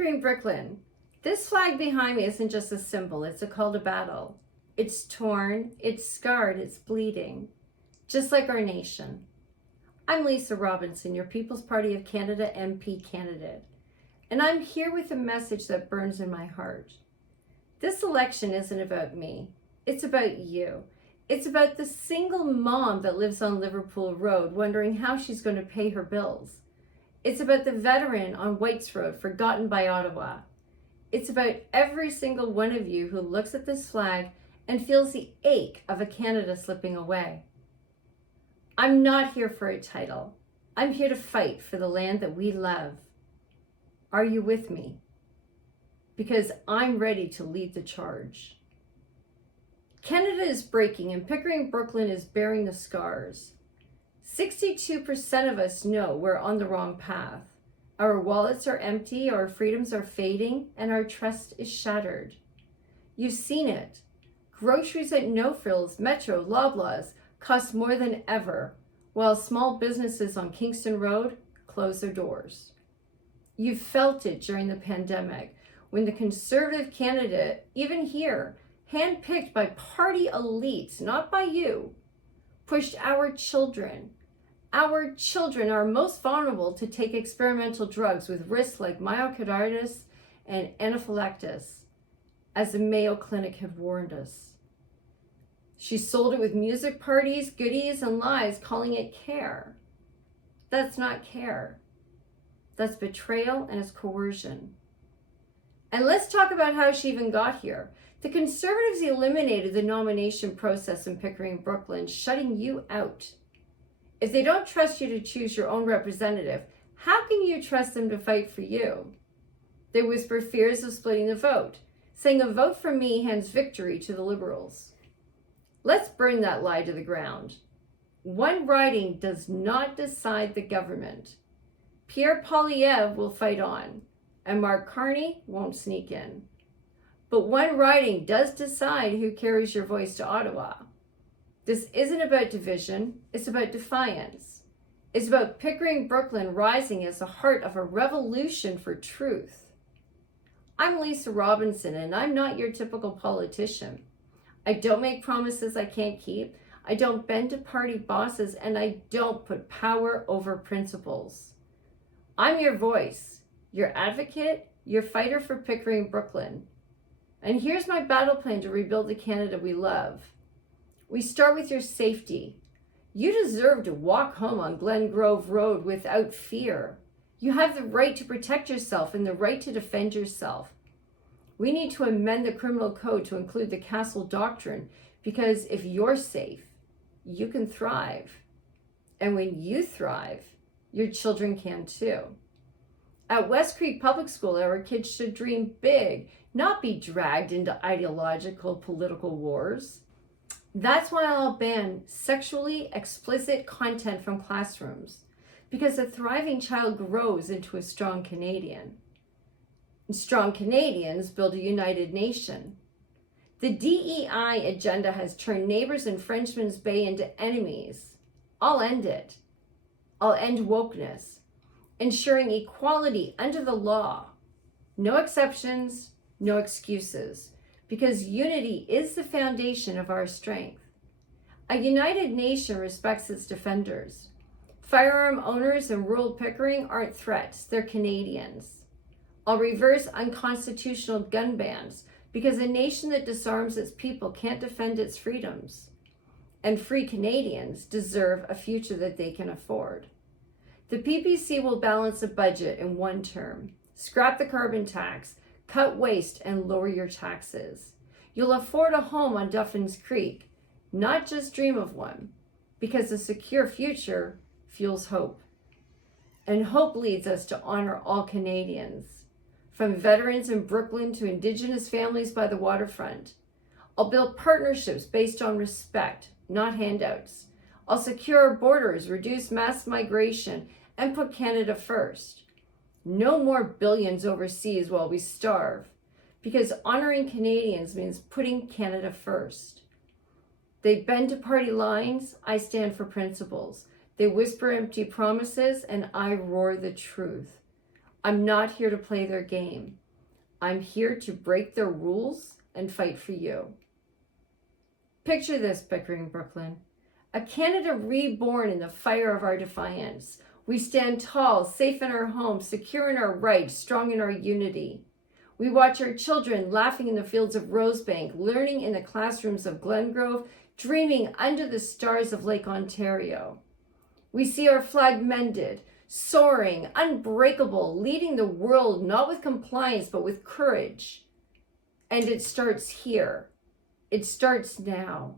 Pickering, Brooklin. This flag behind me isn't just a symbol, it's a call to battle. It's torn, it's scarred, it's bleeding, just like our nation. I'm Lisa Robinson, your People's Party of Canada MP candidate, and I'm here with a message that burns in my heart. This election isn't about me, it's about you. It's about the single mom that lives on Liverpool Road wondering how she's going to pay her bills. It's about the veteran on Whites Road forgotten by Ottawa. It's about every single one of you who looks at this flag and feels the ache of a Canada slipping away. I'm not here for a title. I'm here to fight for the land that we love. Are you with me? Because I'm ready to lead the charge. Canada is breaking and Pickering, Brooklin is bearing the scars. 62% of us know we're on the wrong path. Our wallets are empty, our freedoms are fading, and our trust is shattered. You've seen it. Groceries at No Frills, Metro, Loblaws cost more than ever, while small businesses on Kingston Road close their doors. You felt it during the pandemic when the Conservative candidate, even here, handpicked by party elites, not by you, pushed our children. Our children are most vulnerable to take experimental drugs with risks like myocarditis and anaphylaxis, as the Mayo Clinic have warned us. She sold it with music parties, goodies, and lies, calling it care. That's not care. That's betrayal and it's coercion. And let's talk about how she even got here. The Conservatives eliminated the nomination process in Pickering, Brooklin, shutting you out. If they don't trust you to choose your own representative, how can you trust them to fight for you? They whisper fears of splitting the vote, saying a vote for me hands victory to the Liberals. Let's burn that lie to the ground. One riding does not decide the government. Pierre Poilievre will fight on, and Mark Carney won't sneak in. But one riding does decide who carries your voice to Ottawa. This isn't about division, it's about defiance. It's about Pickering, Brooklin rising as the heart of a revolution for truth. I'm Lisa Robinson, and I'm not your typical politician. I don't make promises I can't keep, I don't bend to party bosses, and I don't put power over principles. I'm your voice, your advocate, your fighter for Pickering, Brooklin. And here's my battle plan to rebuild the Canada we love. We start with your safety. You deserve to walk home on Glen Grove Road without fear. You have the right to protect yourself and the right to defend yourself. We need to amend the criminal code to include the Castle Doctrine, because if you're safe, you can thrive. And when you thrive, your children can too. At West Creek Public School, our kids should dream big, not be dragged into ideological political wars. That's why I'll ban sexually explicit content from classrooms, because a thriving child grows into a strong Canadian. And strong Canadians build a united nation. The DEI agenda has turned neighbors in Frenchman's Bay into enemies. I'll end it. I'll end wokeness, ensuring equality under the law. No exceptions, no excuses, because unity is the foundation of our strength. A united nation respects its defenders. Firearm owners in rural Pickering aren't threats, they're Canadians. I'll reverse unconstitutional gun bans, because a nation that disarms its people can't defend its freedoms. And free Canadians deserve a future that they can afford. The PPC will balance a budget in one term. Scrap the carbon tax, cut waste, and lower your taxes. You'll afford a home on Duffin's Creek, not just dream of one, because a secure future fuels hope. And hope leads us to honor all Canadians, from veterans in Brooklin to Indigenous families by the waterfront. I'll build partnerships based on respect, not handouts. I'll secure our borders, reduce mass migration, and put Canada first. No more billions overseas while we starve, because honoring Canadians means putting Canada first. They bend to party lines, I stand for principles. They whisper empty promises, and I roar the truth. I'm not here to play their game. I'm here to break their rules and fight for you. Picture this, Pickering, Brooklyn. A Canada reborn in the fire of our defiance. We stand tall, safe in our homes, secure in our rights, strong in our unity. We watch our children laughing in the fields of Rosebank, learning in the classrooms of Glengrove, dreaming under the stars of Lake Ontario. We see our flag mended, soaring, unbreakable, leading the world not with compliance but with courage. And it starts here. It starts now.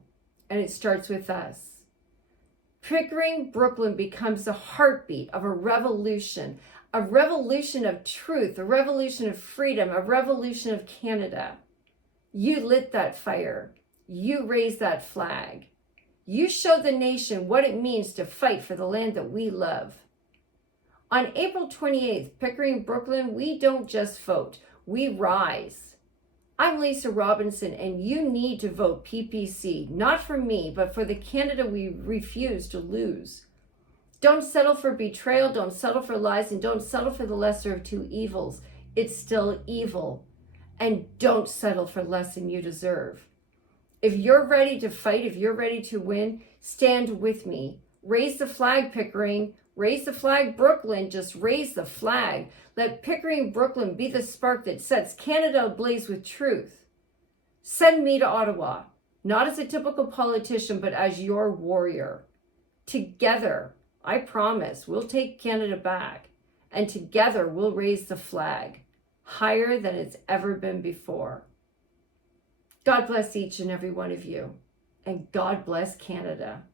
And it starts with us. Pickering, Brooklyn becomes the heartbeat of a revolution of truth, a revolution of freedom, a revolution of Canada. You lit that fire. You raised that flag. You showed the nation what it means to fight for the land that we love. On April 28th, Pickering, Brooklyn, we don't just vote, we rise. I'm Lisa Robinson, and you need to vote PPC, not for me, but for the Canada we refuse to lose. Don't settle for betrayal, don't settle for lies, and don't settle for the lesser of two evils. It's still evil. And don't settle for less than you deserve. If you're ready to fight, if you're ready to win, stand with me. Raise the flag, Pickering. Raise the flag, Brooklyn. Just raise the flag. Let Pickering, Brooklyn be the spark that sets Canada ablaze with truth. Send me to Ottawa, not as a typical politician, but as your warrior. Together, I promise, we'll take Canada back. And together, we'll raise the flag higher than it's ever been before. God bless each and every one of you. And God bless Canada.